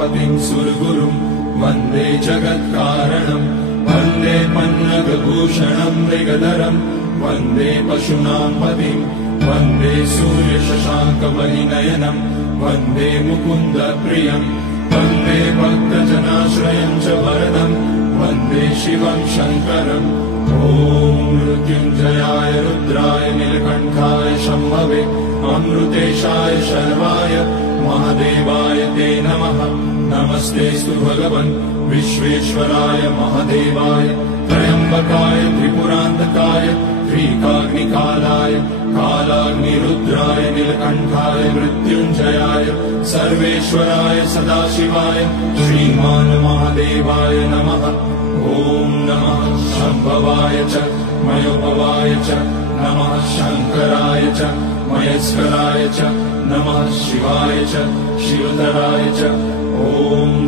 उमापतिं सुरगुरुं वन्दे जगत्कारणं वन्दे पन्नगभूषणं मृगधरं वन्दे पशूनां पतिं वन्दे सूर्यशशाङ्कवलिनयनं वन्दे मुकुन्दप्रियं वन्दे भक्तजनाश्रयं च वरदं वन्दे शिवं शङ्करम् ॐ मृत्युञ्जयाय रुद्राय नीलकण्ठाय शम्भवे अमृतेशाय शर्वाय महादेवाय ते नमः। नमस्तेऽस्तु भगवन् विश्वेश्वराय महादेवाय त्र्यम्बकाय त्रिपुरान्तकाय त्रिकाग्निकालाय कालाग्निरुद्राय नीलकण्ठाय मृत्युञ्जयाय सर्वेश्वराय सदाशिवाय श्रीमान् महादेवाय नमः। ॐ नमः शम्भवाय च मयोभवाय च नमः शङ्कराय च मयस्कराय च नमः शिवाय च शिवधराय च ॐ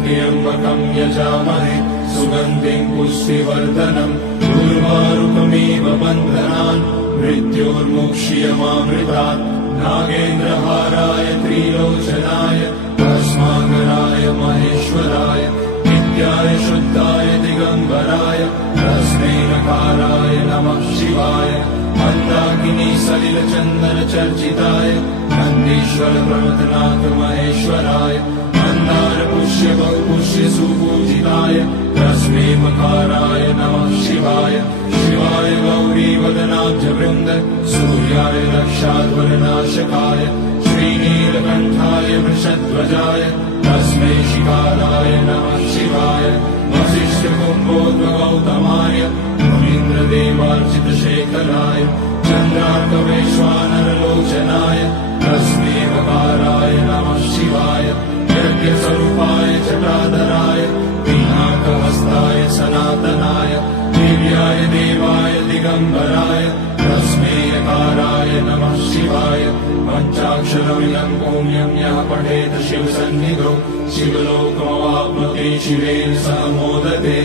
त्र्यम्बकं यजामहे सुगन्धिं पुष्टिवर्धनम् उर्वारुकमिव बन्धनान् मृत्योर्मुक्ष्यमामृतात् नागेन्द्रहाराय त्रिलोचनाय भस्माकराय महेश्वराय नित्याय शुद्धाय दिगम्बराय तस्मै नकाराय नमः शिवाय मन्दाकिनी सलिलचन्दनचर्चिताय नन्दीश्वर प्रमथनाथ महेश्वराय मन्दार पुष्य बहुपुष्य सुपूजिताय तस्मै मकाराय नमः शिवाय शिवाय गौरीवदनाब्जवृन्द सूर्याय रक्षाध्वरनाशकाय श्रीनीलकण्ठाय वृषध्वजाय तस्मै शिकाराय नमः शिवाय वसिष्ठकुम्भोद्भगौतमाय मुनीन्द्रदेवार्चितशेखराय चन्द्रार्कवैश्वानरलोचनाय तस्मै वकाराय नमः शिवाय यज्ञस्वरूपाय जटाधराय पिनाकहस्ताय सनातनाय दिव्याय देवाय दिगम्बराय तस्मै यकाराय नमः शिवाय पञ्चाक्षरमिदं पुण्यं यः पठेत् शिवसन्निधौ शिवलोकमवाप्नोति शिवेन सह मोदते।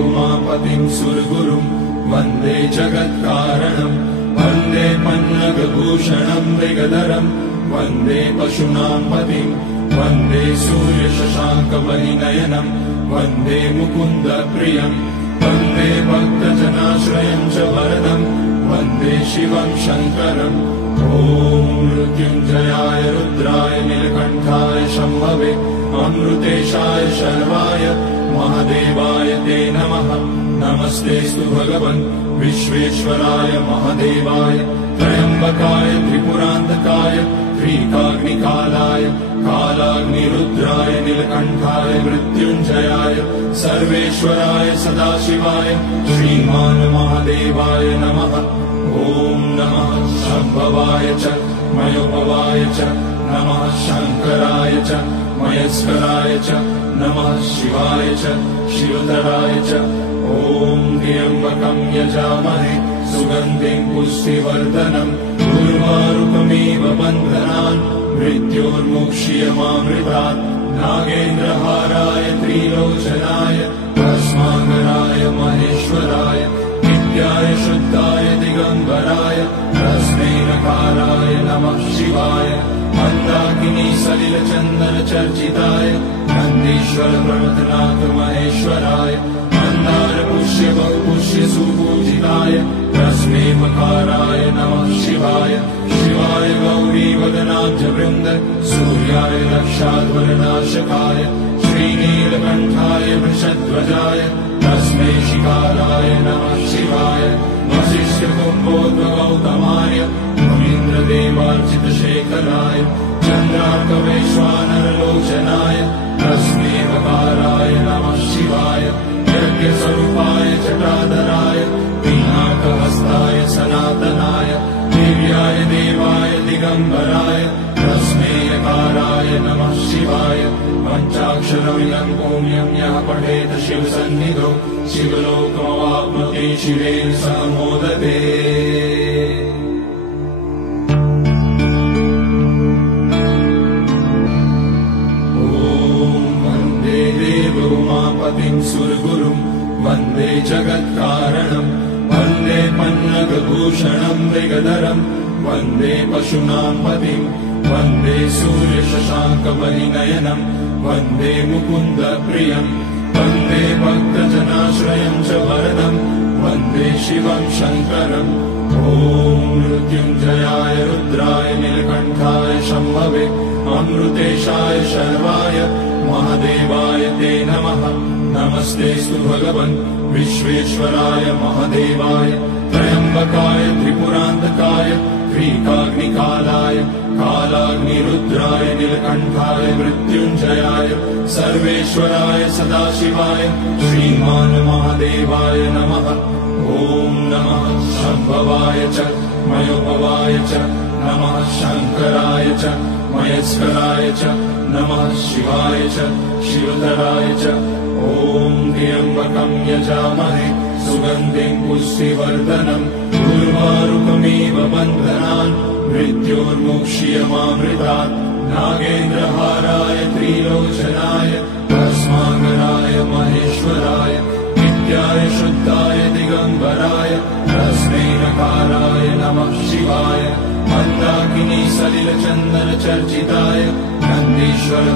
उमापतिं सुरगुरुं वन्दे जगत्कारणं वन्दे पन्नगभूषणं मृगधरं वन्दे पशूनां पतिं वन्दे सूर्यशशाङ्कवलिनयनं वन्दे मुकुन्दप्रियं वन्दे भक्तजनाश्रयं च वरदं वन्दे शिवं शङ्करम् ॐ मृत्युञ्जयाय रुद्राय नीलकण्ठाय शम्भवे अमृतेशाय शर्वाय महादेवाय ते नमः। नमस्तेऽस्तु भगवन् विश्वेश्वराय महादेवाय त्र्यम्बकाय त्रिपुरान्तकाय त्रिकाग्निकालाय कालाग्निरुद्राय नीलकण्ठाय मृत्युञ्जयाय सर्वेश्वराय सदाशिवाय श्रीमान् महादेवाय नमः। ॐ नमः शम्भवाय च मयोभवाय च नमः शङ्कराय च मयस्कराय च नमः शिवाय च शिवधराय च ॐ त्र्यम्बकं यजामहे सुगन्धिं पुष्टिवर्धनम् उर्वारुकमिव बन्धनान् मृत्योर्मुक्ष्यमामृतात् नागेन्द्रहाराय त्रिलोचनाय भस्माकराय महेश्वराय नित्याय शुद्धाय दिगम्बराय तस्मै नकाराय नमः शिवाय मन्दाकिनी सलिलचन्दनचर्चिताय नन्दीश्वर प्रमथनाथ महेश्वराय मन्दार पुष्य बहुपुष्य सुपूजिताय तस्मै मकाराय नमः शिवाय शिवाय गौरीवदनाब्जवृन्द सूर्याय रक्षाध्वरनाशकाय श्रीनीलकण्ठाय वृषध्वजाय तस्मै शिकाराय नमः शिवाय वसिष्ठकुम्भोद्भगौतमाय मुनीन्द्रदेवार्चितशेखराय चन्द्रार्कवैश्वानरलोचनाय तस्मै वकाराय नमः शिवाय यज्ञस्वरूपाय जटाधराय पिनाकहस्ताय सनातनाय दिव्याय देवाय दिगम्बराय तस्मै यकाराय नमः शिवाय पञ्चाक्षरमिदं पुण्यं यः पठेत् शिवसन्निधौ शिवलोकमवाप्नोति शिवेन सह मोदते। ॐ वन्दे देवोमापतिं सुरगुरुं वन्दे जगत्कारणम् वन्दे पन्नगभूषणम् मृगधरम् वन्दे पशूनाम् पतिम् वन्दे सूर्यशशाङ्कमणिनयनम् वन्दे मुकुन्दप्रियम् वन्दे भक्तजनाश्रयम् च वरदम् वन्दे शिवम् शङ्करम् ॐ मृत्युञ्जयाय रुद्राय नीलकण्ठाय शम्भवे अमृतेशाय शर्वाय महादेवाय ते नमः नमस्तेऽस्तु भगवन् विश्वेश्वराय महादेवाय त्र्यम्बकाय त्रिपुरान्तकाय त्रिकाग्निकालाय कालाग्निरुद्राय नीलकण्ठाय मृत्युञ्जयाय सर्वेश्वराय सदाशिवाय श्रीमान् महादेवाय नमः ॐ नमः शम्भवाय च मयोपवाय च नमः शङ्कराय च मयस्कराय च नमः शिवाय च शिवधराय च ॐ त्र्यम्बकं यजामहे सुगन्धिं पुष्टिवर्धनम् उर्वारुकमिव बन्धनान् मृत्योर्मुक्ष्यमामृतात् नागेन्द्रहाराय त्रिलोचनाय भस्माकराय महेश्वराय नित्याय शुद्धाय दिगम्बराय तस्मै नकाराय नमः शिवाय मन्दाकिनी सलिलचन्दनचर्चिताय नन्दीश्वर